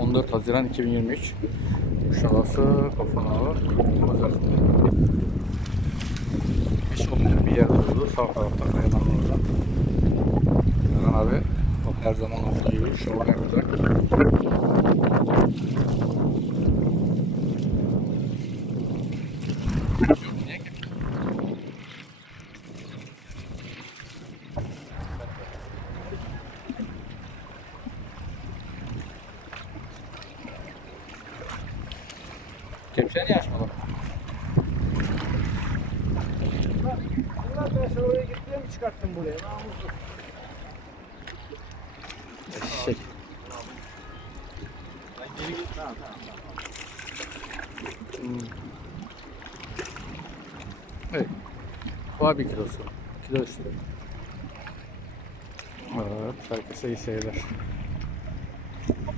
14 Haziran 2023 Kuşadası Kafanağı Pazar Hiç olmayan bir yerde oldu sağ tarafta kayadan orada Erhan abi her zaman olduğu gibi şov yapacak Kepçe niye açmadın? Allah ben sen oraya gitmeye mi çıkarttın buraya? Namussuz. Şey. Hmm. Evet. Var bir kilosu. Kilo üstü. Evet, herkese iyi seyirler.